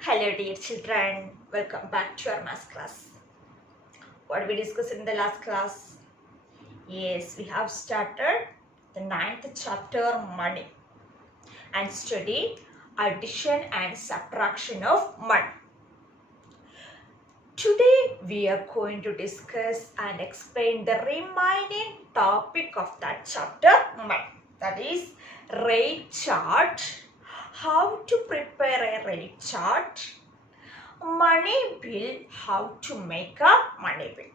Hello dear children, welcome back to our math class. What we discussed in the last class? Yes, we have started the 9th chapter money and studied addition and subtraction of money. Today we are going to discuss and explain the remaining topic of that chapter money. That is rate chart, how to prepare a rate chart, money bill, how to make a money bill.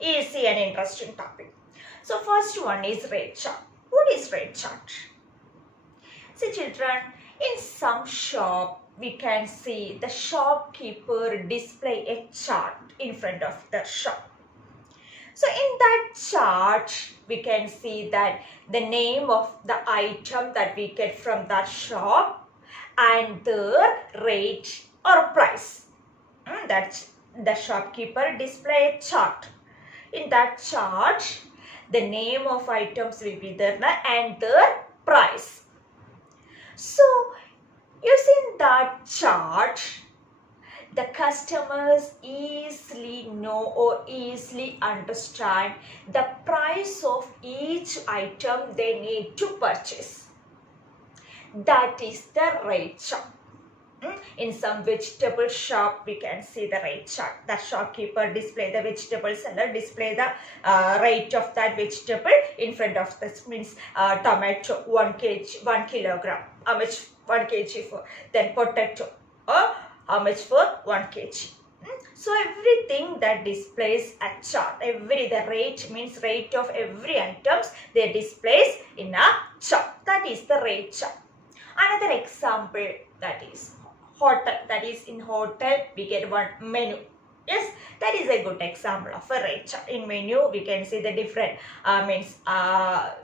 Easy and interesting topic. So first one is rate chart. What is rate chart? See children, in some shop we can see the shopkeeper display a chart in front of the shop. So in that chart we can see that the name of the item that we get from that shop and the rate or price. That the shopkeeper display a chart. In that chart, the name of items will be there and their price. So, using that chart, the customers easily know or easily understand the price of each item they need to purchase. That is the rate chart. In some vegetable shop we can see the rate chart. The shopkeeper display, the vegetable seller display the rate of that vegetable in front of this. Means tomato 1 kg, 1 kilogram, how much 1 kg for, then potato how much for 1 kg. So everything that displays a chart, the rate means rate of every items they displays in a chart. That is the rate chart. Another example, that is hotel. That is in hotel we get one menu. Yes, that is a good example of a rate chart. In menu we can see the different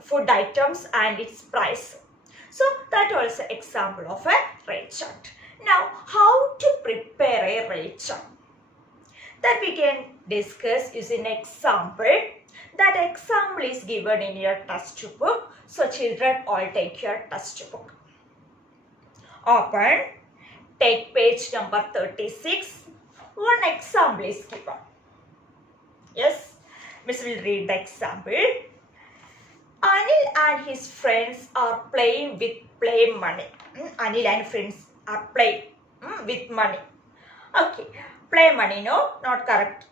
food items and its price. So that also example of a rate chart. Now how to prepare a rate chart? That we can discuss using example. That example is given in your textbook. So children, all take your textbook. Open, take page number 36. One example is given. Yes, Miss will read the example. Anil and his friends are playing with play money. Anil and friends are playing with money. Okay, play money, no, not correct.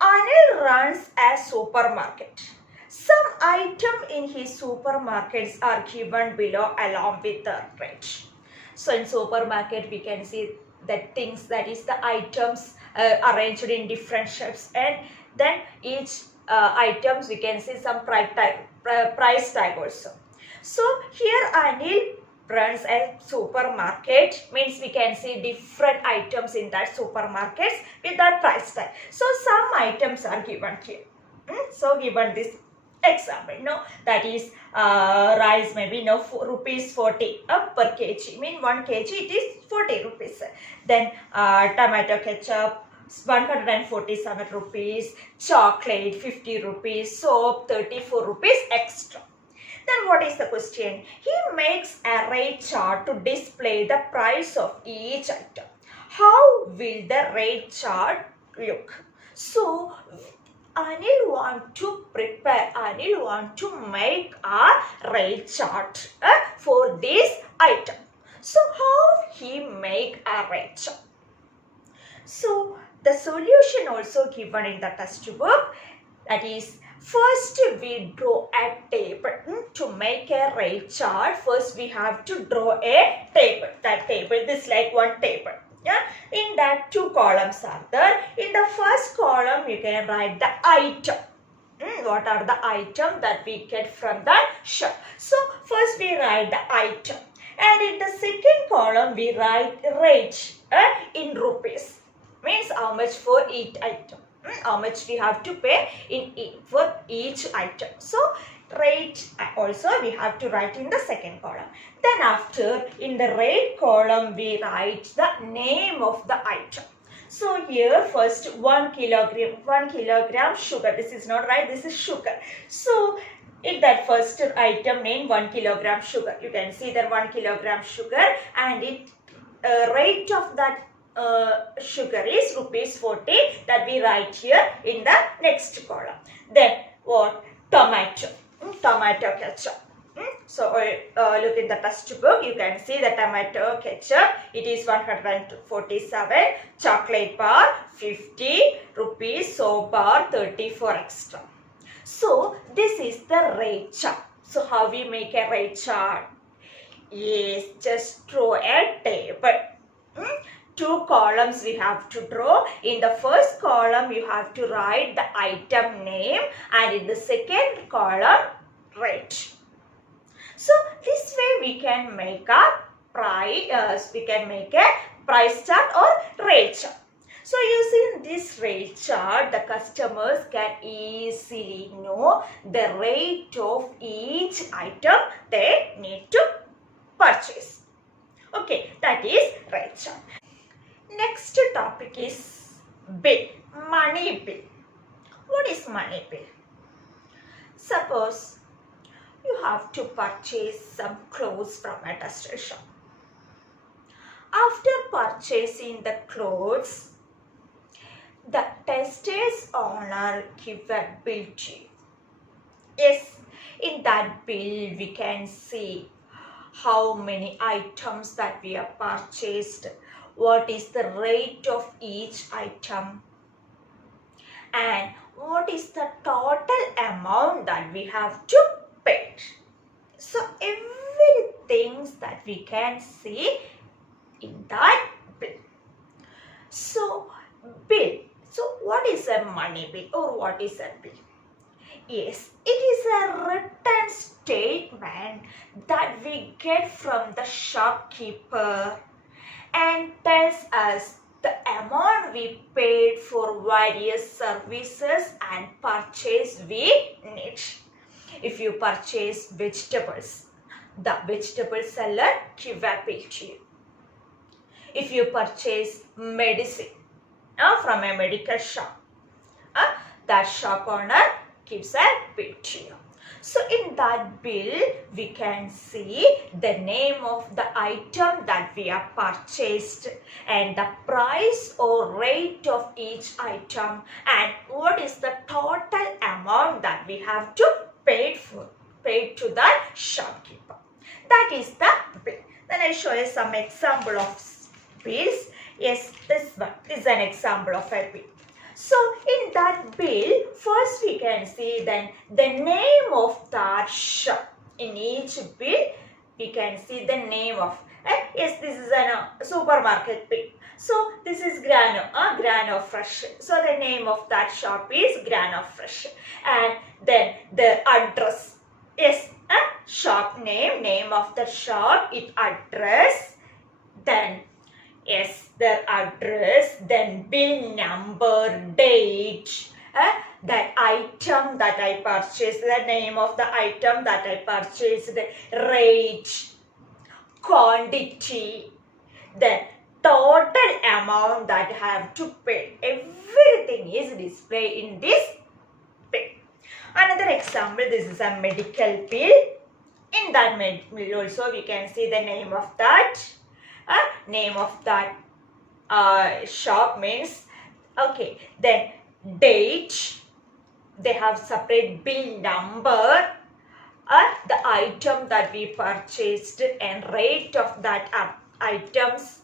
Anil runs a supermarket. Some item in his supermarkets are given below along with the rate. So in supermarket we can see that things, that is the items arranged in different shapes, and then each items we can see some price tag also. So here Anil runs a supermarket, means we can see different items in that supermarkets with that price tag. So some items are given here. So given this example, that is rice maybe rupees 40 per kg, mean 1 kg it is 40 rupees. Then tomato ketchup 147 rupees, chocolate 50 rupees, soap 34 rupees extra. Then what is the question? He makes a rate chart to display the price of each item. How will the rate chart look? So Anil want to make a rate chart for this item. So how he make a rate chart? So the solution also given in the textbook. That is, first we draw a table. To make a rate chart, first we have to draw a table. That table, this like one table. Yeah, in that two columns are there. In the first column you can write the item. What are the item that we get from the shop? So first we write the item, and in the second column we write rate in rupees. Means how much for each item. How much we have to pay for each item. So rate also we have to write in the second column. Then after, in the rate column we write the name of the item. So here first 1 kilogram sugar. This is not right, this is sugar. So in that first item name 1 kilogram sugar. You can see that 1 kilogram sugar, and it rate of that sugar is rupees 40, that we write here in the next column. Then what? Tomato. Tomato ketchup. So look in the textbook, you can see the tomato ketchup. It is 147, chocolate bar 50 rupees, soap bar 30 for extra. So this is the rate chart. So how we make a rate chart? Yes, just draw a table. Two columns we have to draw. In the first column you have to write the item name, and in the second column rate. So this way we can make a price. We can make a price chart or rate chart. So using this rate chart, the customers can easily know the rate of each item they need to purchase. Okay, that is rate chart. Next topic is bill, money bill. What is money bill? Suppose you have to purchase some clothes from a textile shop. After purchasing the clothes, the textile's owner give a bill to you. Yes, in that bill we can see how many items that we have purchased, what is the rate of each item, and what is the total amount that we have to pay. So everything that we can see in that bill. So bill. So what is a money bill or what is a bill? Yes, it is a written statement that we get from the shopkeeper and tells us the amount we paid for various services and purchase we need. If you purchase vegetables, the vegetable seller gives a bill to you. If you purchase medicine from a medical shop, that shop owner gives a bill to you. So in that bill, we can see the name of the item that we have purchased and the price or rate of each item and what is the total amount that we have to pay to the shopkeeper. That is the bill. Then I show you some example of bills. Yes, this one is an example of a bill. So in that bill, first we can see then the name of that shop. In each bill, we can see the name of. Yes, this is a supermarket bill. So this is Grano Fresh. So the name of that shop is Grano Fresh. And then the address. Yes, shop name of the shop, its address. Then yes, their address, then bill number, date, that item that I purchased, the name of the item that I purchased, rate, quantity, then total amount that I have to pay. Everything is displayed in this bill. Another example, this is a medical bill. In that bill also we can see the name of that. Name of that shop means, okay, then date, they have separate bill number, the item that we purchased and rate of that items,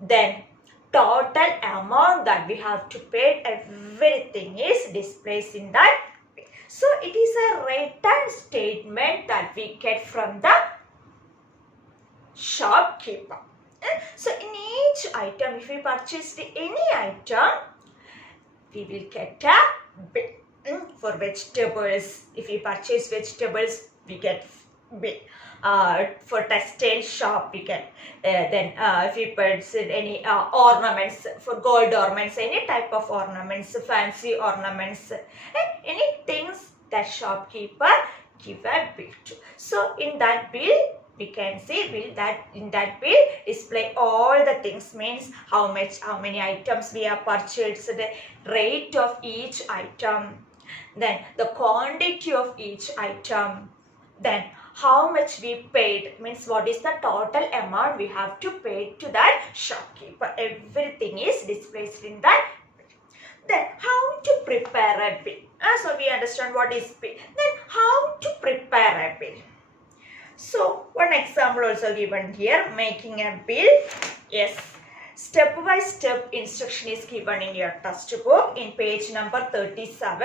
then total amount that we have to pay. Everything is displayed in that. So it is a written statement that we get from the shopkeeper. So in each item, if we purchased any item, we will get a bill. For vegetables, if we purchase vegetables, we get bill. For textile shop, we get. Then if we purchase any ornaments, for gold ornaments, any type of ornaments, fancy ornaments, any things that shopkeeper give a bill to. So in that bill, we can see in that bill display all the things, means how many items we have purchased, the rate of each item, then the quantity of each item, then how much we paid, means what is the total amount we have to pay to that shopkeeper. Everything is displayed in that. Then how to prepare a bill. So we understand what is bill. Then how to prepare a bill. So one example also given here, making a bill. Yes, step by step instruction is given in your textbook in page number 37.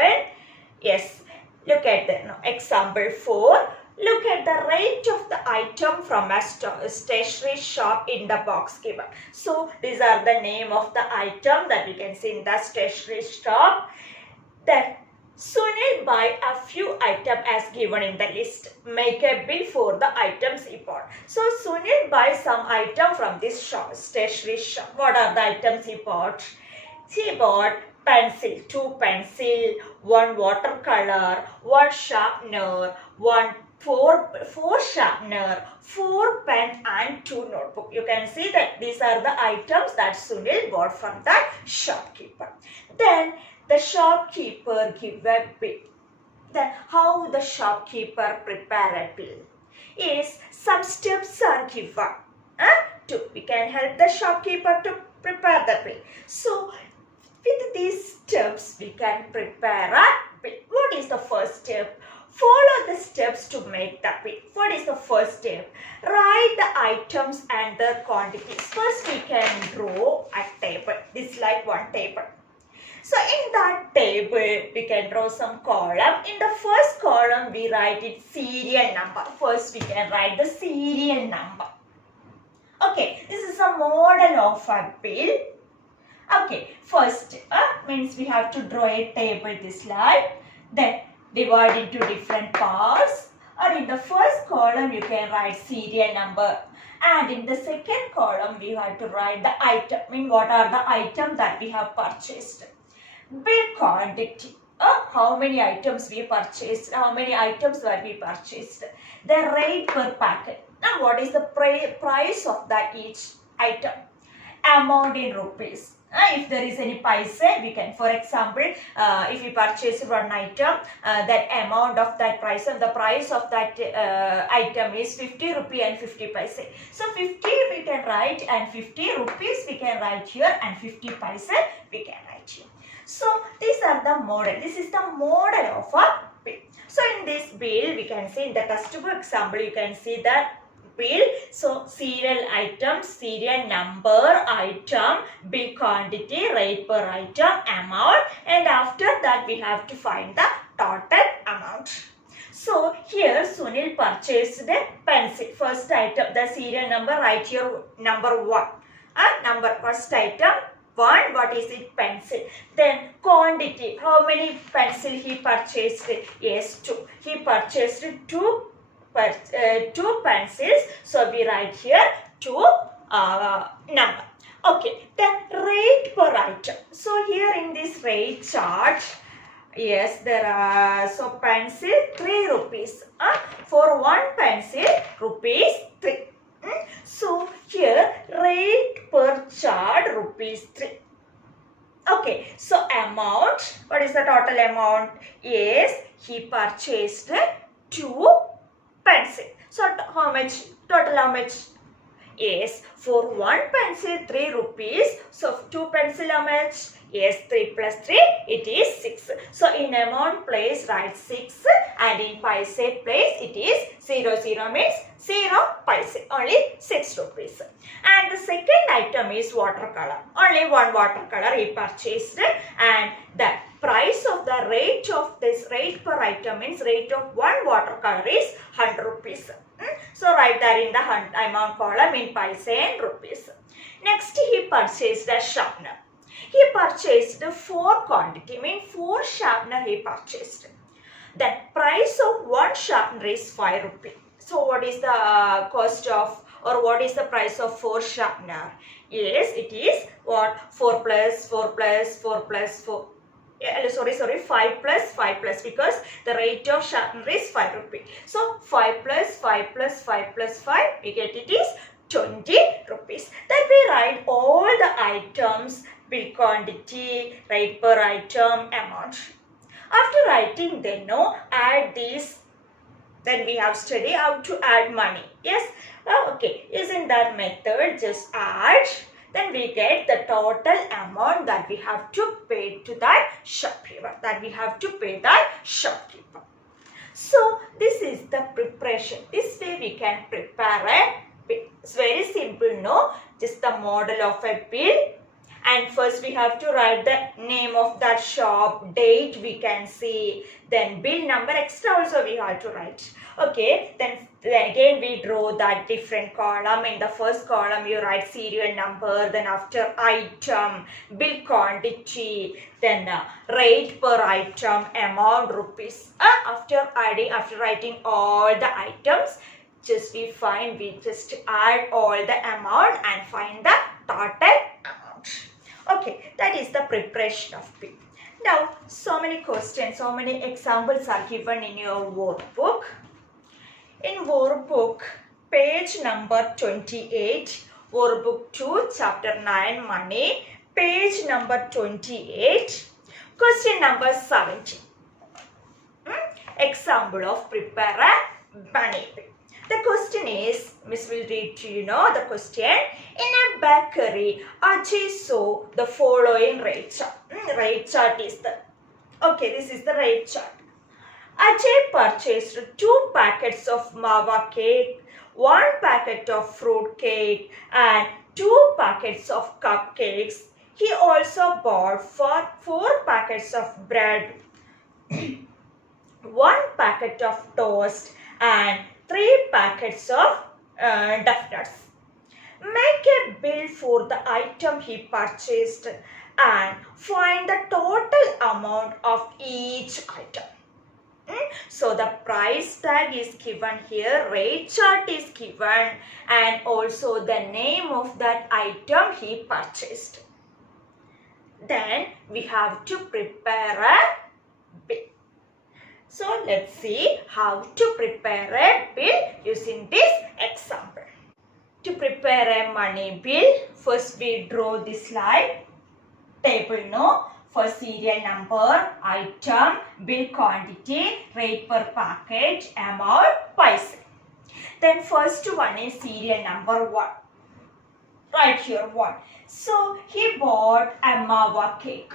Yes, look at the example 4. Look at the rate of the item from a stationery shop in the box given. So these are the name of the item that you can see in the stationery shop. Then Sunil buy a few items as given in the list. Make a bill for the items he bought. So Sunil buys some item from this shop, stationery shop. What are the items he bought? He bought pencil, 2 pencil, 1 watercolor, 1 sharpener, 4 sharpener, 4 pen and 2 notebook. You can see that these are the items that Sunil bought from the shopkeeper. Then the shopkeeper give a bill. Then how the shopkeeper prepare a bill? Is some steps are given. We can help the shopkeeper to prepare the bill. So with these steps we can prepare a bill. What is the first step? Follow the steps to make the bill. What is the first step? Write the items and their quantities. First we can draw a table. This is like one table. So in that table we can draw some column. In the first column we write it serial number. First we can write the serial number. Okay, this is a model of a bill. Okay, first means we have to draw a table this like. Then divide into different parts. Or in the first column you can write serial number. And in the second column we have to write the item. Mean what are the items that we have purchased. Bill quantity. How many items we purchased. How many items were we purchased. The rate per packet. Now what is the price of that each item. Amount in rupees. If there is any paise, we can, for example, if we purchase one item, that amount of that price and the price of that item is 50 rupee and 50 paise. So 50 we can write and 50 rupees we can write here and 50 paise we can write here. So these are the model. This is the model of a bill. So in this bill we can see in the textbook example you can see that bill. So serial item, serial number, item, bill quantity, rate per item, amount, and after that we have to find the total amount. So here Sunil purchased a pencil. First item, the serial number, write here number 1. Number first item 1, what is it? Pencil. Then quantity, how many pencil he purchased? Yes, 2. He purchased 2 pencils. So we write here 2 number. Okay, then rate per item. So here in this rate chart, yes, there are, so pencil 3 rupees. For 1 pencil, rupees 3. So here rate per chart, rupees 3. Okay, so amount, what is the total amount? Yes, he purchased 2 pencil. So how much? Total how much? Yes, for 1 pencil 3 rupees. So 2 pencil how much? Yes, 3 plus 3 it is 6. So in amount place write 6 and in paise place it is 0. 0 means 0 paise. Only 6 rupees. And the second item is watercolor. Only 1 watercolor he purchased and the price of the rate of this rate per item means rate of 1 watercolor is 100 rupees. So write that in the amount column in paise and rupees. Next he purchased a sharpener. He purchased 4 quantity, mean 4 sharpener he purchased. The price of 1 sharpener is 5 rupees. So what is the cost of or what is the price of 4 sharpener? Yes, it is what? 4 plus 4 plus 4 plus 4. Sorry, 5 plus 5 plus because the rate of sharpener is 5 rupees. So 5 plus 5 plus 5 plus 5, we get it is 20 rupees. Then we write all the items, bill quantity, rate per item, amount. After writing, then add these Then we have studied how to add money. Yes? Okay. Using that method, just add. Then we get the total amount that we have to pay to that shopkeeper. So this is the preparation. This way we can prepare a bill. It's very simple, no? Just the model of a bill. And first we have to write the name of that shop, date we can see, then bill number, extra also we have to write. Okay, then again we draw that different column. In the first column you write serial number, then after item, bill quantity, then rate per item, amount rupees. After writing all the items, we just add all the amount and find the total amount. Okay, that is the preparation of bill. Now, so many questions, so many examples are given in your workbook. In workbook, page number 28, workbook 2, chapter 9, money, page number 28, question number 17. Example of prepare a money bill. The question is, Miss will read to you know the question. In a bakery, Ajay saw the following rate chart. Rate chart is this is the rate chart. Ajay purchased 2 packets of mawa cake, 1 packet of fruit cake and 2 packets of cupcakes. He also bought 4 packets of bread, 1 packet of toast and 3 packets of donuts. Make a bill for the item he purchased and find the total amount of each item. So the price tag is given here, rate chart is given, and also the name of that item he purchased. Then we have to prepare a bill. So let's see how to prepare a bill using this example. To prepare a money bill, first we draw this slide table, no? First serial number, item, bill quantity, rate per package, amount, paisa. Then first one is serial number 1. Right here 1. So he bought a mawa cake.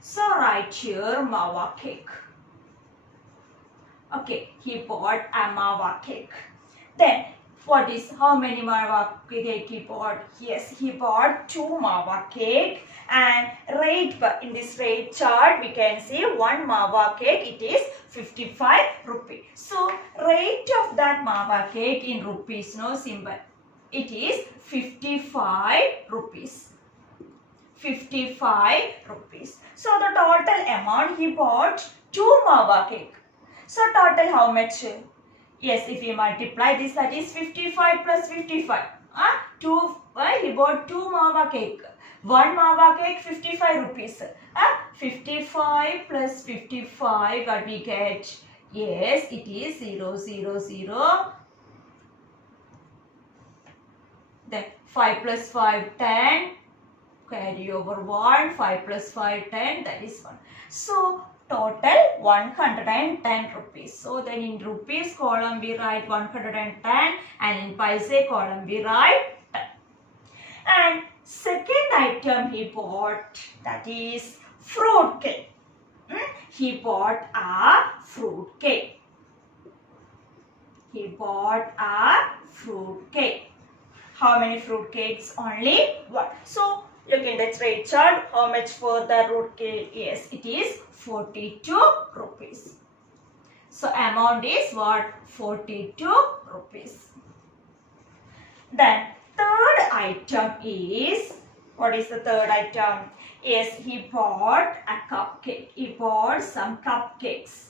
So write here mawa cake. Okay, he bought a mawa cake. Then how many mawa cake he bought? Yes, he bought 2 mawa cake, and in this rate chart we can see 1 mawa cake, it is 55 rupees. So rate of that mawa cake in rupees, no symbol. It is 55 rupees. 55 rupees. So the total amount he bought 2 mawa cake. So total how much? Yes, if we multiply this, that is 55 plus 55. He bought 2 mawa cake. 1 mawa cake 55 rupees. 55 plus 55, what we get? Yes, it is 0, 0, 0. Then 5 plus 5, 10. Carry over 1. 5 plus 5, 10. That is 1. So total 110 rupees. So then in rupees column we write 110 and in paise column we write 10. And second item he bought, that is fruit cake. He bought a fruit cake. He bought a fruit cake. How many fruit cakes? Only 1. So look in the rate chart, how much for the fruit cake? Yes, it is 42 rupees. So amount is what? 42 rupees. Then third item is, what is the third item? Yes, he bought a cupcake. He bought some cupcakes.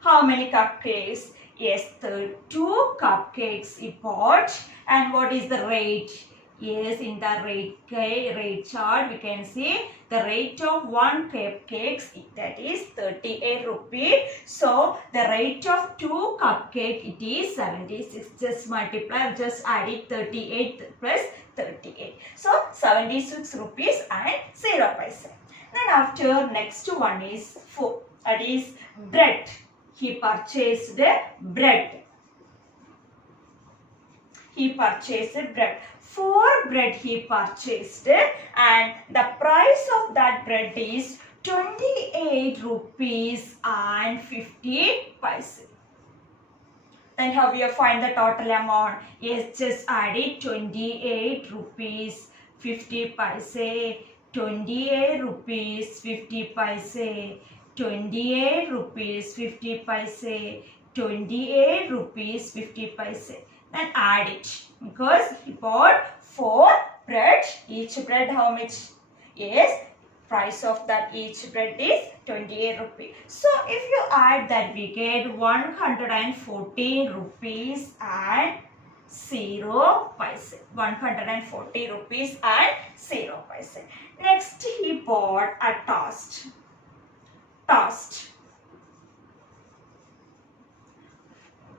How many cupcakes? Yes, 2 cupcakes he bought. And what is the rate? Yes, in the rate chart we can see the rate of 1 cupcakes, that is 38 rupees. So the rate of 2 cupcake, it is 76. Just multiply, just add it, 38 plus 38. So 76 rupees and 0 paisa. Then after next one is 4. That is bread. He purchased bread. He purchased bread. 4 bread he purchased, and the price of that bread is 28 rupees and 50 paise. Then how we find the total amount? Yes, just add it. 28 rupees 50 paise. 28 rupees 50 paise. 28 rupees 50 paise. 28 rupees 50 paise. Then add it, because he bought 4 bread. Each bread how much? Yes, price of that each bread is 28 rupees. So if you add that, we get 114 rupees and 0 paise. 140 rupees and 0 paise. Next he bought a toast. Toast.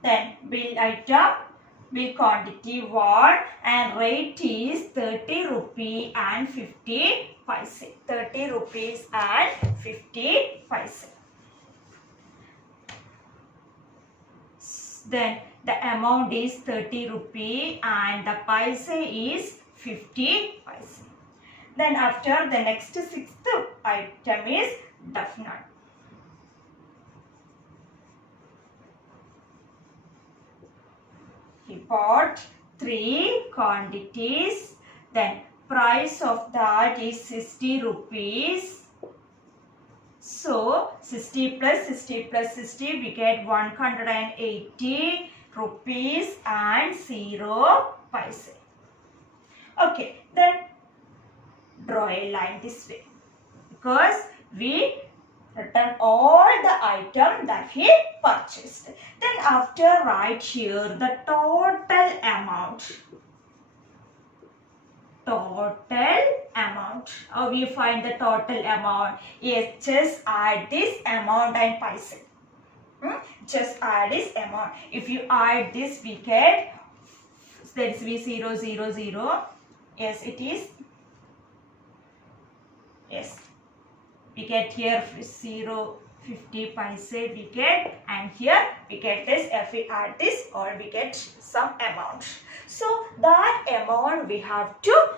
Then bill item. Bill quantity 1 and rate is 30 rupee and 50 paise. 30 rupees and 50 paise. Then the amount is 30 rupee and the paise is 50 paise. Then after, the next 6th item is duff nut. He bought 3 quantities. Then price of that is 60 rupees. So 60 plus 60 plus 60, we get 180 rupees and 0 paise. Okay, then draw a line this way, because we return all the item that he purchased. Then after, write here the total amount. Total amount. How we find the total amount? Yes, just add this amount and paise. Just add this amount. If you add this, we get, let's be 0, 0, 0. Yes, it is. Yes. We get here 0, 50 paise we get, and here we get this. If we add this, or we get some amount. So that amount we have to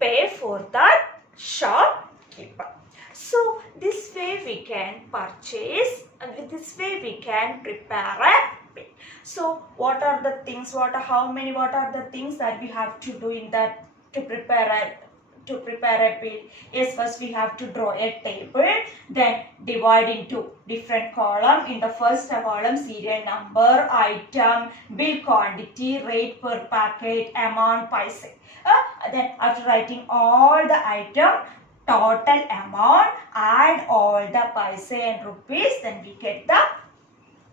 pay for that shopkeeper. So this way we can purchase, and with this way we can prepare a bill. So what are the things? What are the things that we have to do in that to prepare a bill? Yes, first we have to draw a table, then divide into different column. In the first column, serial number, item, bill quantity, rate per packet, amount, paise. Then after writing all the item, total amount, add all the paise and rupees, then we get the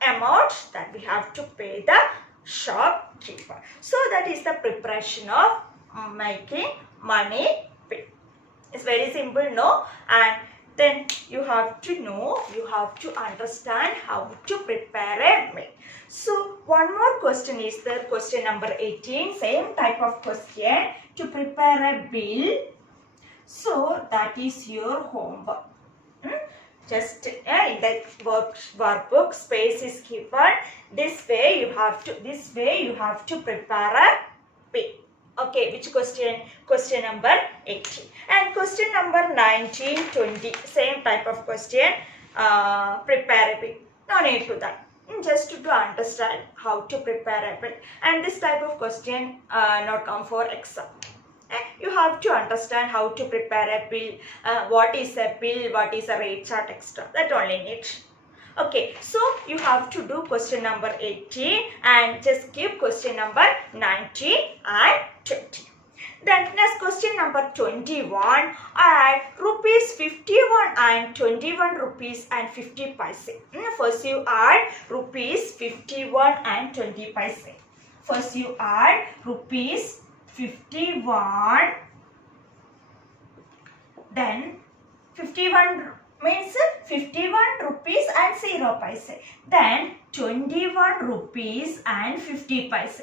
amount that we have to pay the shopkeeper. So that is the preparation of making money bill. It's very simple, no? And then you have to know, you have to understand how to prepare a bill. So one more question is there, question number 18, same type of question, to prepare a bill. So that is your homework. Just in the workbook, space is given. This way you have to prepare a bill. Okay, which question? Question number 18. And question number 19, 20, same type of question. Prepare a bill. No need to that. Just to understand how to prepare a bill. And this type of question not come for exam. You have to understand how to prepare a bill, what is a bill, what is a rate chart, extra. That only need. Okay, so you have to do question number 18 and just give question number 19 and 20. Then next question number 21, add rupees 51 and 21 rupees and 50 paise. First you add rupees 51 and 20 paise. First you add rupees 51, then 51 means 51 rupees and 0 paise. Then 21 rupees and 50 paise.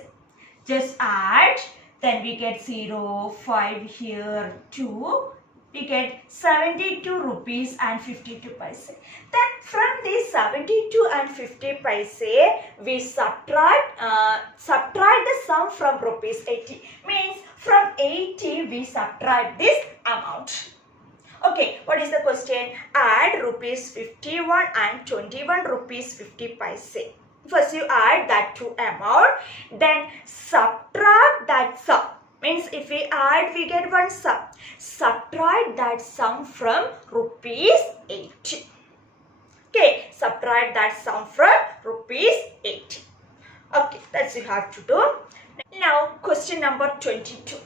Just add, then we get 0, 5 here, 2. we get 72 rupees and 52 paise. Then from these 72 and 50 paise, we subtract the sum from rupees 80. Means from 80 we subtract this amount. Okay, what is the question? Add rupees 51 and 21 rupees 50 paise. First you add that two amount, then subtract that sum. Means if we add, we get one sum. Subtract that sum from rupees 80. Okay, subtract that sum from rupees 80. Okay, that's you have to do. Now, question number 22.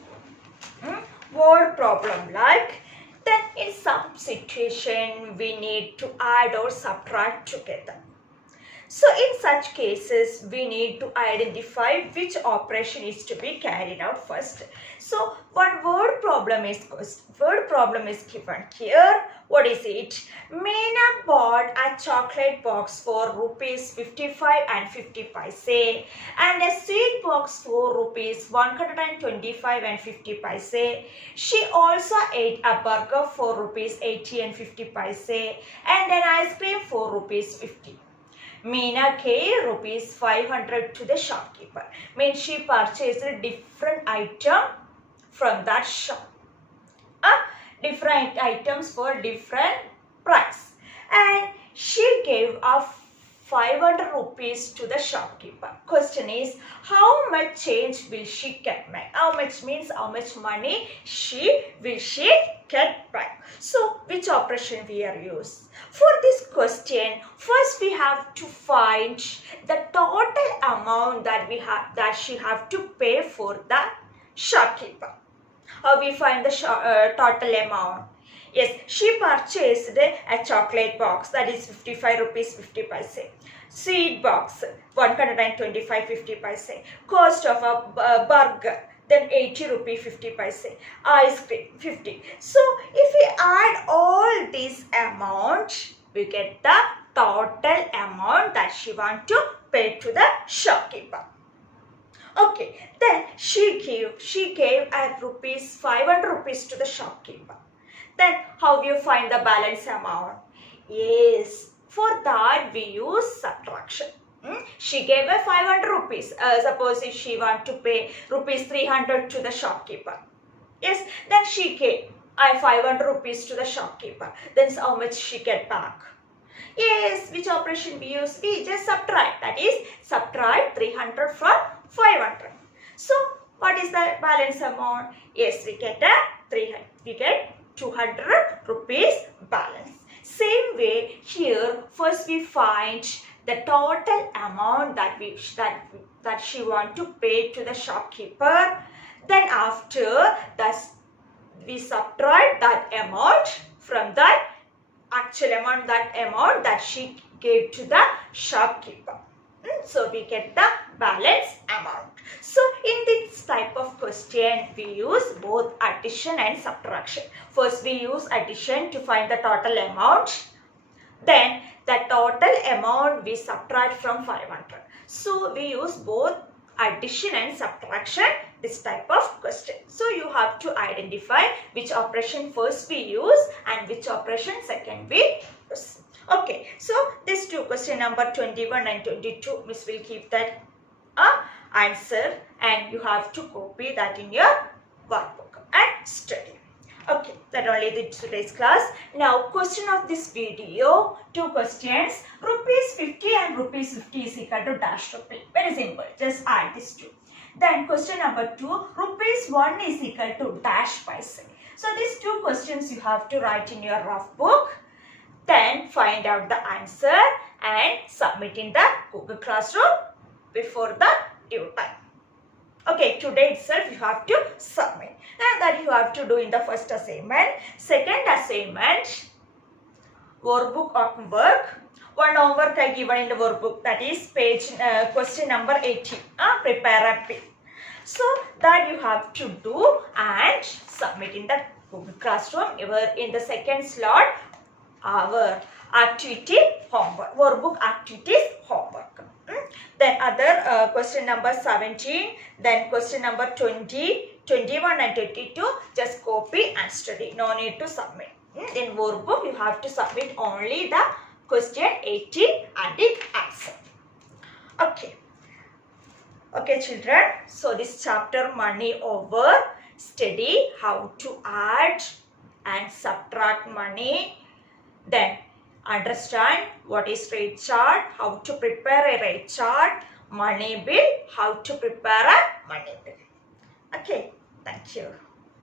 Word problem like, then in some situation we need to add or subtract together. So in such cases, we need to identify which operation is to be carried out first. So one word problem is given here. What is it? Meena bought a chocolate box for rupees 55 and 50 paise and a sweet box for rupees 125 and 50 paise. She also ate a burger for rupees 80 and 50 paise and an ice cream for rupees 50. Meena gave rupees 500 to the shopkeeper. Means she purchased a different item from that shop. Different items for different price. And she gave a 500 rupees to the shopkeeper. Question is, how much change will she get back? How much means how much money will she get back? So, which operation we are use? For this question, first we have to find the total amount that she have to pay for the shopkeeper. How we find the total amount? Yes, she purchased a chocolate box, that is 55 rupees 50 paise. Sweet box 125 50 paise. Cost of a burger, then 80 rupee 50 paise. Ice cream 50. So if we add all this amount, we get the total amount that she want to pay to the shopkeeper. Okay, then she gave a rupees 500 rupees to the shopkeeper. Then how you find the balance amount? Yes, for that we use subtraction. She gave a 500 rupees. Suppose if she want to pay rupees 300 to the shopkeeper. Yes, then she gave 500 rupees to the shopkeeper. Then how much she get back? Yes, which operation we use? We just subtract. That is, subtract 300 from 500. So, what is the balance amount? Yes, we get 300. We get 200 rupees balance. Same way here, first we find the total amount that she want to pay to the shopkeeper. Then after that, we subtract that amount from that actual amount, that she gave to the shopkeeper. So we get the balance amount. So in this type of question, we use both addition and subtraction. First we use addition to find the total amount. Then the total amount we subtract from 500. So we use both addition and subtraction this type of question. So you have to identify which operation first we use and which operation second we use. Okay, so these two, question number 21 and 22, Miss will keep that answer and you have to copy that in your workbook and study. Okay, that only the today's class. Now, question of this video, two questions. Rupees 50 and rupees 50 is equal to dash rupee. Very simple, just add these two. Then question number 2, rupees 1 is equal to dash paise. So these two questions you have to write in your rough book. Then find out the answer and submit in the Google Classroom before the due time. Okay, today itself you have to submit. And that you have to do in the first assignment. Second assignment, workbook homework. One homework I given in the workbook, that is page question number 18. Prepare a pin. So that you have to do and submit in the Google Classroom. In the second slot, our activity homework, workbook activities homework. Then other question number 17, then question number 20, 21 and 22, just copy and study. No need to submit. In workbook, you have to submit only the question 18 and its answer. Okay. Okay, children. So, this chapter money over. Study how to add and subtract money. Then, understand what is rate chart, how to prepare a rate chart, money bill, how to prepare a money bill. Okay, thank you.